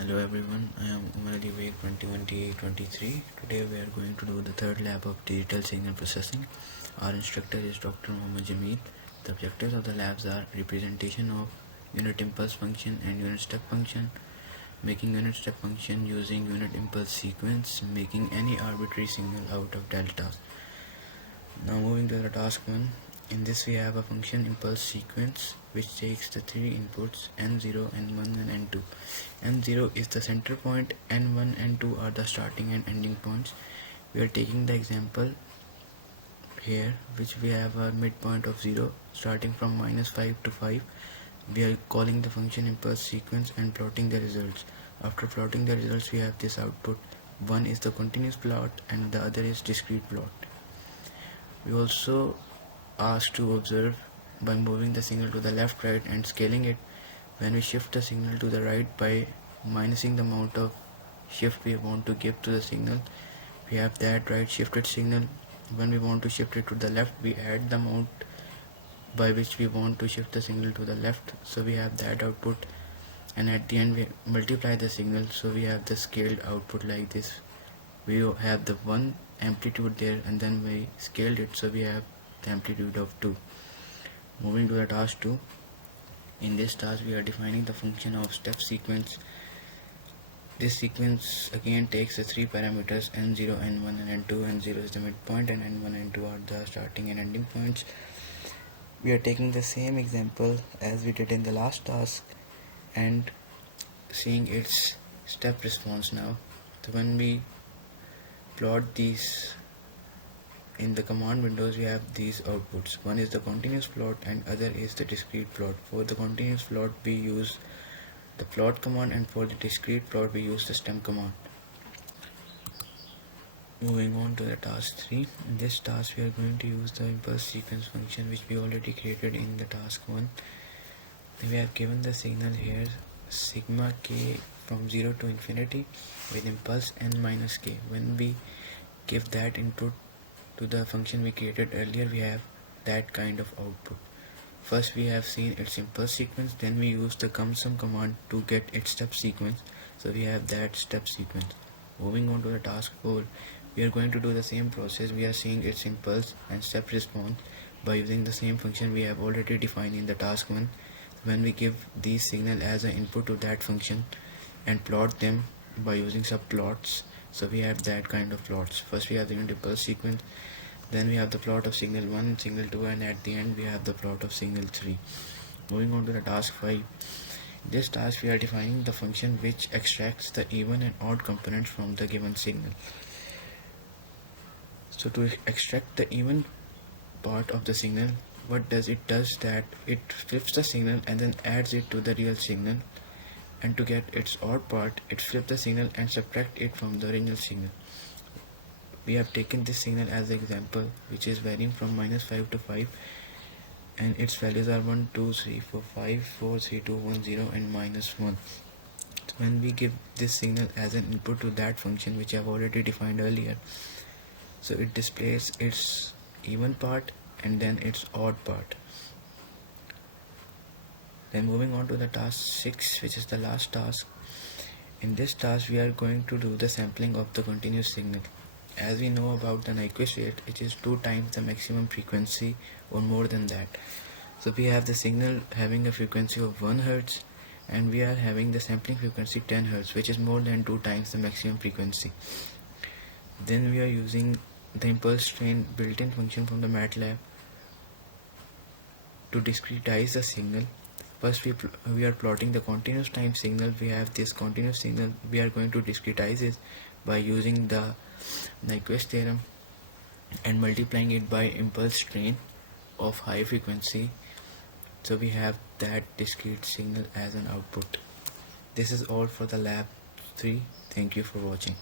Hello everyone, I am Umar Ali Wake 2023. Today we are going to do the third lab of digital signal processing. Our instructor is Dr. Mohammad Jameel. The objectives of the labs are representation of unit impulse function and unit step function, making unit step function using unit impulse sequence, making any arbitrary signal out of delta. Now moving to the task 1. In this we have a function impulse sequence which takes the three inputs n0, n1 and n2. n0 is the center point, n1 and 2 are the starting and ending points. We are taking the example here which we have a midpoint of 0 starting from -5 to 5. We are calling the function impulse sequence and plotting the results. After plotting the results we have this output. One is the continuous plot and the other is discrete plot. We also asked to observe by moving the signal to the left, right and scaling it. When we shift the signal to the right by minusing the amount of shift we want to give to the signal, we have that right shifted signal. When we want to shift it to the left, we add the amount by which we want to shift the signal to the left, so we have that output. And at the end we multiply the signal, so we have the scaled output like this. We have the one amplitude there and then we scaled it, so we have the amplitude of 2. Moving to the task 2. In this task we are defining the function of step sequence. This sequence again takes the three parameters n0, n1 and n2. n0 is the midpoint and n1 and n2 are the starting and ending points. We are taking the same example as we did in the last task and seeing its step response now. So when we plot these in the command windows, we have these outputs. One is the continuous plot and other is the discrete plot. For the continuous plot we use the plot command and for the discrete plot we use the stem command. Moving on to the task 3. In this task we are going to use the impulse sequence function which we already created in the task 1. Then we have given the signal here sigma k from 0 to infinity with impulse n minus k. When we give that input to the function we created earlier, we have that kind of output. First we have seen its impulse sequence, then we use the sum command to get its step sequence, so we have that step sequence. Moving on to the task 4, we are going to do the same process. We are seeing its impulse and step response by using the same function we have already defined in the task 1. When we give these signal as an input to that function and plot them by using subplots, so we have that kind of plots. First we have the unit impulse sequence, then we have the plot of signal 1, signal 2 and at the end we have the plot of signal 3. Moving on to the task 5. In this task we are defining the function which extracts the even and odd components from the given signal. So to extract the even part of the signal, what does it does that it flips the signal and then adds it to the real signal, and to get its odd part it flips the signal and subtract it from the original signal. We have taken this signal as an example which is varying from -5 to 5 and its values are 1, 2, 3, 4, 5, 4, 3, 2, 1, 0 and -1. So when we give this signal as an input to that function which I have already defined earlier, so it displays its even part and then its odd part. Then moving on to the task 6, which is the last task. In this task we are going to do the sampling of the continuous signal. As we know about the Nyquist rate, it is 2 times the maximum frequency or more than that. So we have the signal having a frequency of 1 Hz and we are having the sampling frequency 10 Hz, which is more than 2 times the maximum frequency. Then we are using the impulse train built-in function from the MATLAB to discretize the signal. First we are plotting the continuous time signal. We have this continuous signal. We are going to discretize it by using the Nyquist theorem and multiplying it by impulse train of high frequency, so we have that discrete signal as an output. This is all for the lab 3. Thank you for watching.